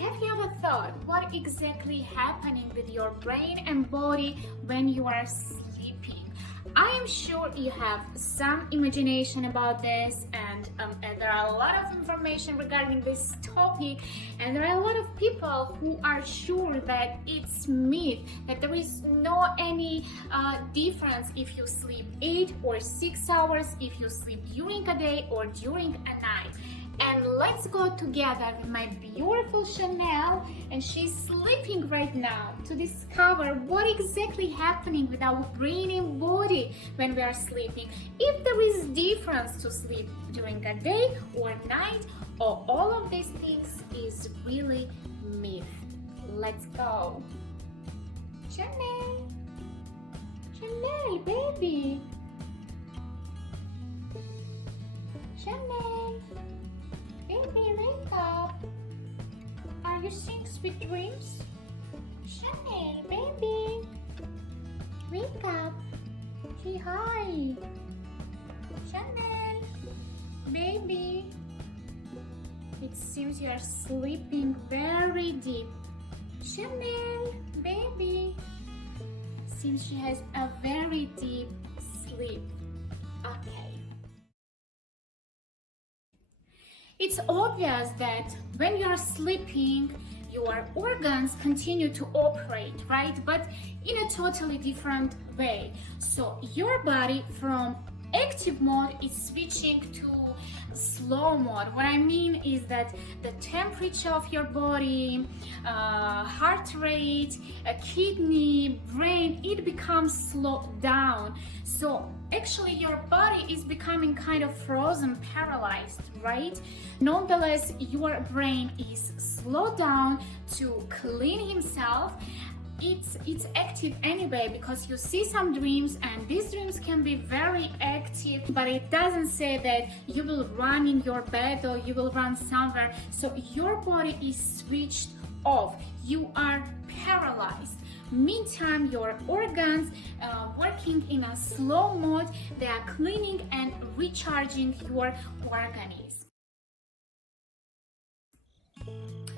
Have you ever thought what exactly happening with your brain and body when you are sleeping? I am sure you have some imagination about this, and there are a lot of information regarding this topic, and there are a lot of people who are sure that it's myth, that there is no any difference if you sleep 8 or 6 hours, if you sleep during a day or during a night. And let's go together with my beautiful Chanel, and she's sleeping right now, to discover what exactly happening with our brain and body when we are sleeping. If there is difference to sleep during a day or night, or all of these things is really myth. Let's go. Chanel, Chanel, baby. Chanel. Baby, wake up. Are you seeing sweet dreams? Chanel, baby. Wake up. Say hi. Chanel, baby. It seems you are sleeping very deep. Chanel, baby. Seems she has a very deep sleep. Okay. It's obvious that when you are sleeping, your organs continue to operate, right? But in a totally different way. So your body from active mode is switching to slow mode. What I mean is that the temperature of your body, heart rate, kidney, brain, it becomes slowed down. So actually your body is becoming kind of frozen, paralyzed, right? Nonetheless, your brain is slowed down to clean himself. It's active anyway, because you see some dreams, and these dreams can be very active, but it doesn't say that you will run in your bed or you will run somewhere. So your body is switched off. You are paralyzed. Meantime, your organs working in a slow mode, they are cleaning and recharging your organism.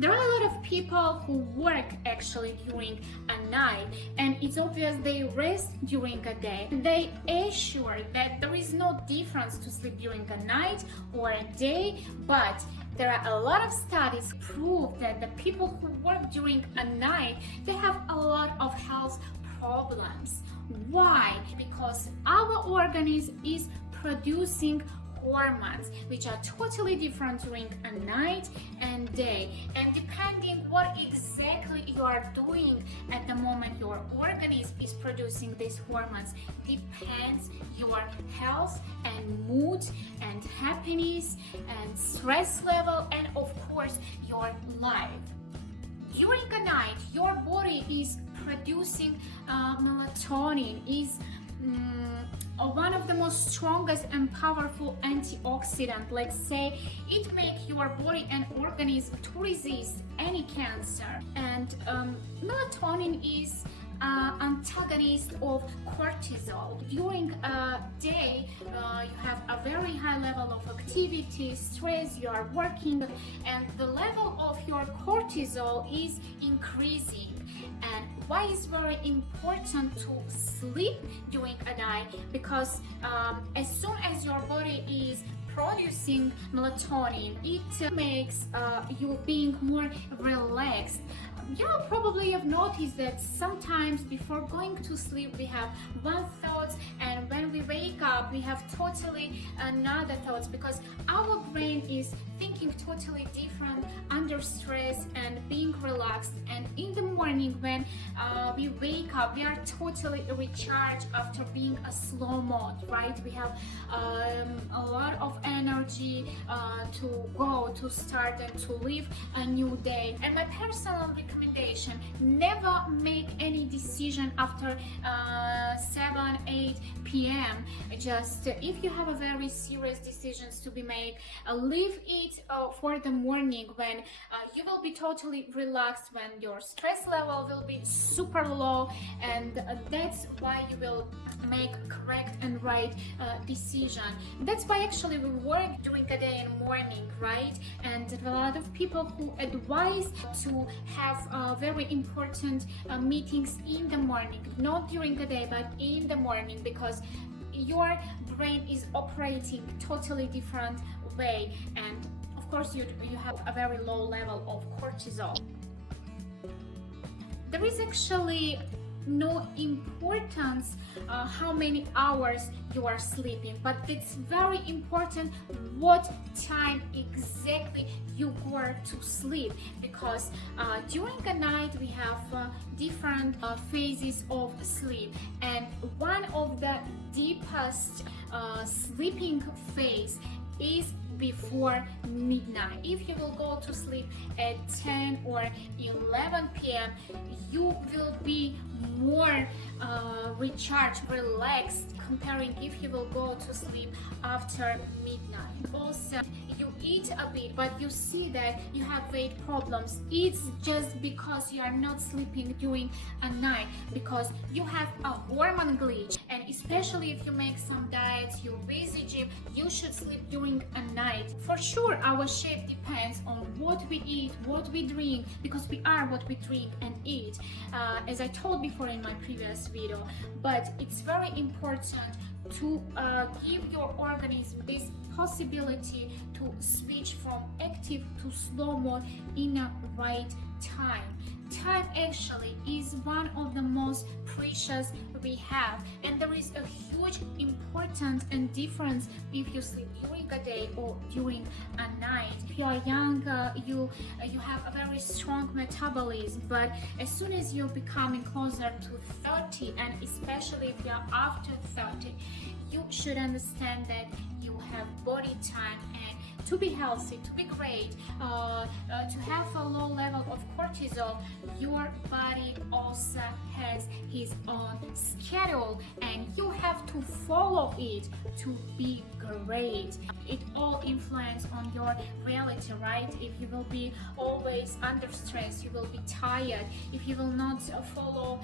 There are a lot of people who work actually during a night, and it's obvious they rest during a day. They assure that there is no difference to sleep during a night or a day, but there are a lot of studies prove that the people who work during a night, they have a lot of health problems. Why? Because our organism is producing hormones which are totally different during a night and day, and depending what exactly you are doing at the moment your organism is producing these hormones depends your health and mood and happiness and stress level, and of course your life. During a night your body is producing melatonin, is one of the most strongest and powerful antioxidant. Let's say it makes your body and organism to resist any cancer. And melatonin is antagonist of cortisol. During a day, you have a very high level of activity, stress, you are working, and the level of your cortisol is increasing. And why is very important to sleep during a night? Because as soon as your body is producing melatonin, it makes you being more relaxed. You know, probably you've noticed that sometimes before going to sleep we have one thought, and when we wake up we have totally another thoughts, because our brain is thinking totally different under stress and being relaxed. And in the morning when we wake up, we are totally recharged after being a slow mode, right? We have a lot of energy to go, to start and to live a new day. And my personal recommendation, never make any decision after 7-8 p.m. Just if you have a very serious decisions to be made, leave it for the morning when you will be totally relaxed, when your stress level level will be super low, and that's why you will make correct and right decision. That's why actually we work during a day and morning, right? And a lot of people who advise to have very important meetings in the morning, not during the day but in the morning, because your brain is operating totally different way, and of course you have a very low level of cortisol. There is actually no importance how many hours you are sleeping, but it's very important what time exactly you go to sleep, because during the night we have different phases of sleep, and one of the deepest sleeping phase is before midnight. If you will go to sleep at 10 or 11 p.m., you will be more recharged, relaxed, comparing if you will go to sleep after midnight. Also, you eat a bit, but you see that you have weight problems. It's just because you are not sleeping during a night, because you have a hormone glitch. And especially if you make some diets, you busy gym, you should sleep during a night. For sure, our shape depends on what we eat, what we drink, because we are what we drink and eat, as I told before in my previous video. But it's very important to give your organism this possibility to switch from active to slow mode in a right time. Time actually is one of the most precious we have, and there is a huge importance and difference if you sleep during a day or during a night. If you are young, you have a very strong metabolism, but as soon as you're becoming closer to 30, and especially if you are after 30, you should understand that you have body time, and to be healthy, to be great, to have a low level of cortisol, your body also has his own schedule, and you have to follow it to be great. It all influences on your reality, right? If you will be always under stress, you will be tired. If you will not follow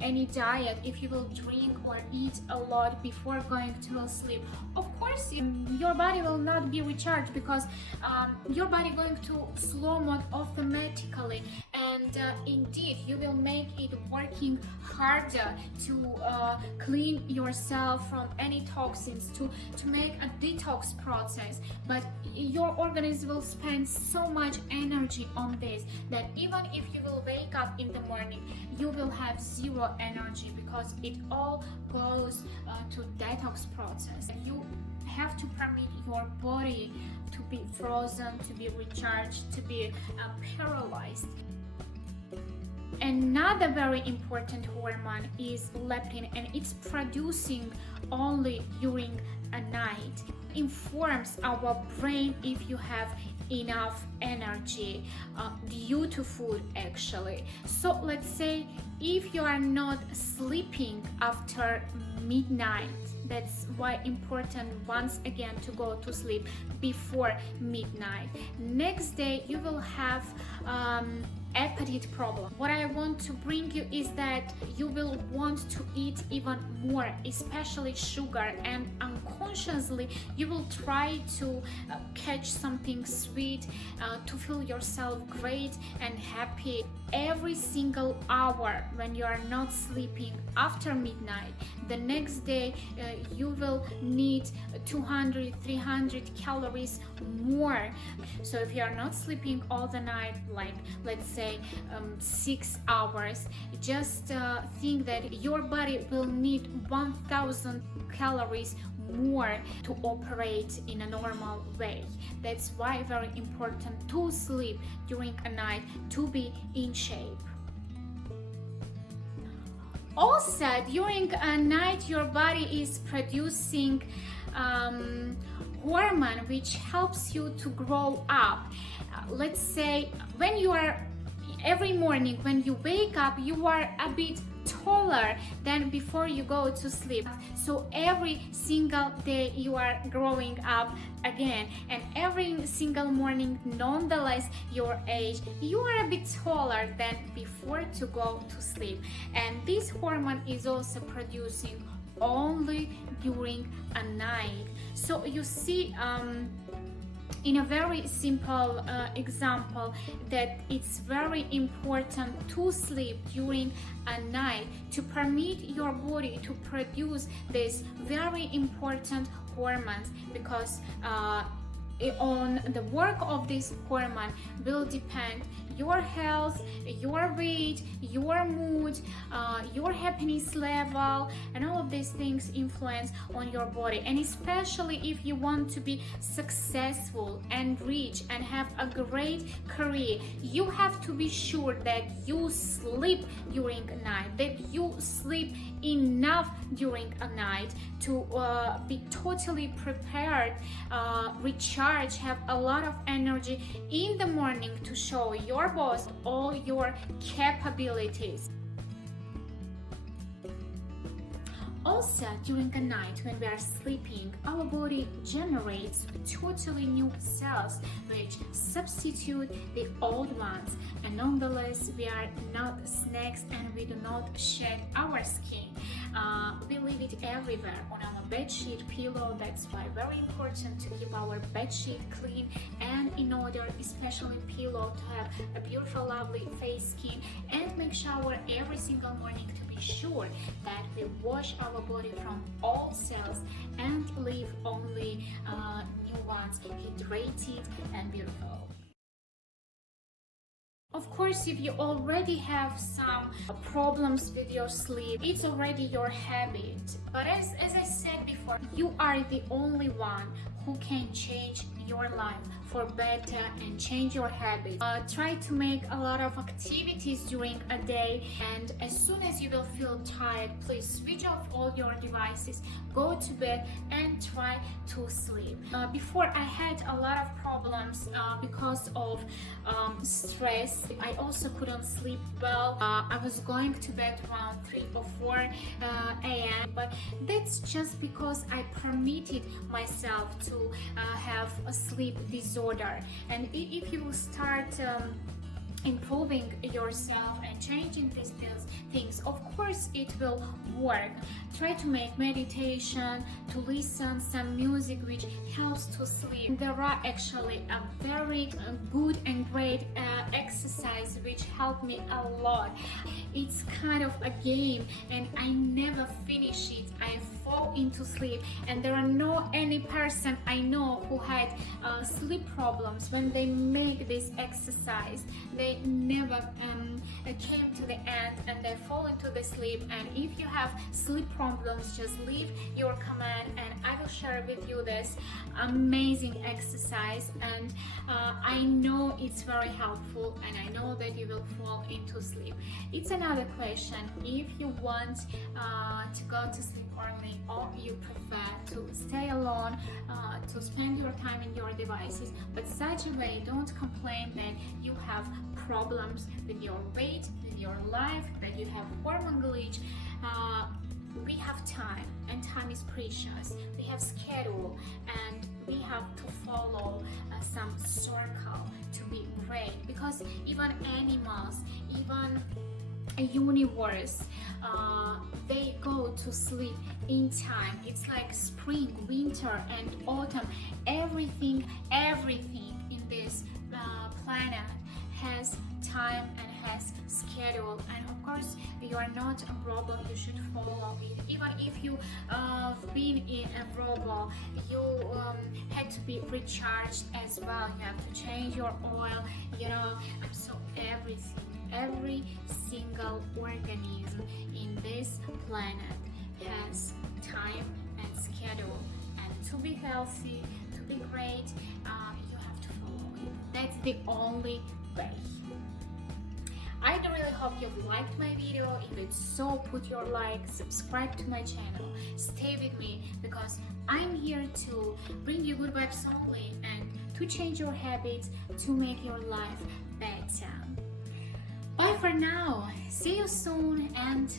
any diet, if you will drink or eat a lot before going to sleep, of course your body will not be recharged, because your body going to slow mode automatically, and indeed you will make it working harder to clean yourself from any toxins, to make a detox process. But your organism will spend so much energy on this that even if you will wake up in the morning, you will have zero energy, because it all goes to detox process. You have to permit your body to be frozen, to be recharged, to be paralyzed. Another very important hormone is leptin, and it's producing only during a night. It informs our brain if you have enough energy due to food actually. So let's say if you are not sleeping after midnight, that's why important once again to go to sleep before midnight. Next day you will have appetite problem. What I want to bring you is that you will want to eat even more, especially sugar, and unconsciously you will try to catch something sweet to feel yourself great and happy. Every single hour when you are not sleeping after midnight, the next day you will need 200-300 calories more. So if you are not sleeping all the night, like let's say 6 hours, just think that your body will need 1000 calories more to operate in a normal way. That's why very important to sleep during a night to be in shape. Also, during a night your body is producing hormone which helps you to grow up. Let's say when you are every morning when you wake up, you are a bit taller than before you go to sleep. So every single day you are growing up again, and every single morning, nonetheless your age, you are a bit taller than before to go to sleep. And this hormone is also producing only during a night. So you see, in a very simple example, that it's very important to sleep during a night to permit your body to produce these very important hormones, because on the work of this hormone will depend your health, your weight, your mood, your happiness level, and all of these things influence on your body. And especially if you want to be successful and rich and have a great career, you have to be sure that you sleep during a night, that you sleep enough during a night to be totally prepared, recharge, have a lot of energy in the morning to show your boss all your capabilities. Also, during the night when we are sleeping, our body generates totally new cells which substitute the old ones, and nonetheless we are not snakes and we do not shed our skin. We leave it everywhere, on our bedsheet, pillow. That's why very important to keep our bedsheet clean and in order, especially pillow, to have a beautiful, lovely face skin, and make shower every single morning to be sure that we wash our body from old cells and leave only new ones, hydrated and beautiful. Of course, if you already have some problems with your sleep, it's already your habit. But as I said before, you are the only one who can change your life for better and change your habits. Try to make a lot of activities during a day, and as soon as you will feel tired, please switch off all your devices, go to bed and try to sleep. Before, I had a lot of problems because of stress. I also couldn't sleep well. I was going to bed around 3 or 4 a.m. but that's just because I permitted myself to have a sleep disorder. And if you start improving yourself and changing these things, of course it will work. Try to make meditation, to listen some music which helps to sleep. There are actually a very good and great exercise which helped me a lot. It's kind of a game and I never finish it. I fall into sleep, and there are no any person I know who had sleep problems when they make this exercise. They never came to the end and they fall into the sleep. And if you have sleep problems, just leave your comment and I will share with you this amazing exercise. And I know it's very helpful, and I know that you will fall into sleep. It's another question if you want to go to sleep early, or you prefer to stay alone, to spend your time in your devices, but such a way don't complain that you have problems with your weight, with your life, that you have hormone glitch. We have time, and time is precious. We have schedule, and we have to follow some circle to be great, because even animals, even a universe, they go to sleep in time. It's like spring, winter and autumn. Everything in this planet has time and has schedule, and of course you are not a robot. You should follow it. Even if you been in a robot, you had to be recharged as well. You have to change your oil, and so every single organism in this planet has time and schedule, and to be healthy, to be great, you have to follow it. That's the only way. I really hope you've liked my video. If it's so, put your like, subscribe to my channel, stay with me, because I'm here to bring you good vibes only and to change your habits, to make your life better. Bye for now. See you soon and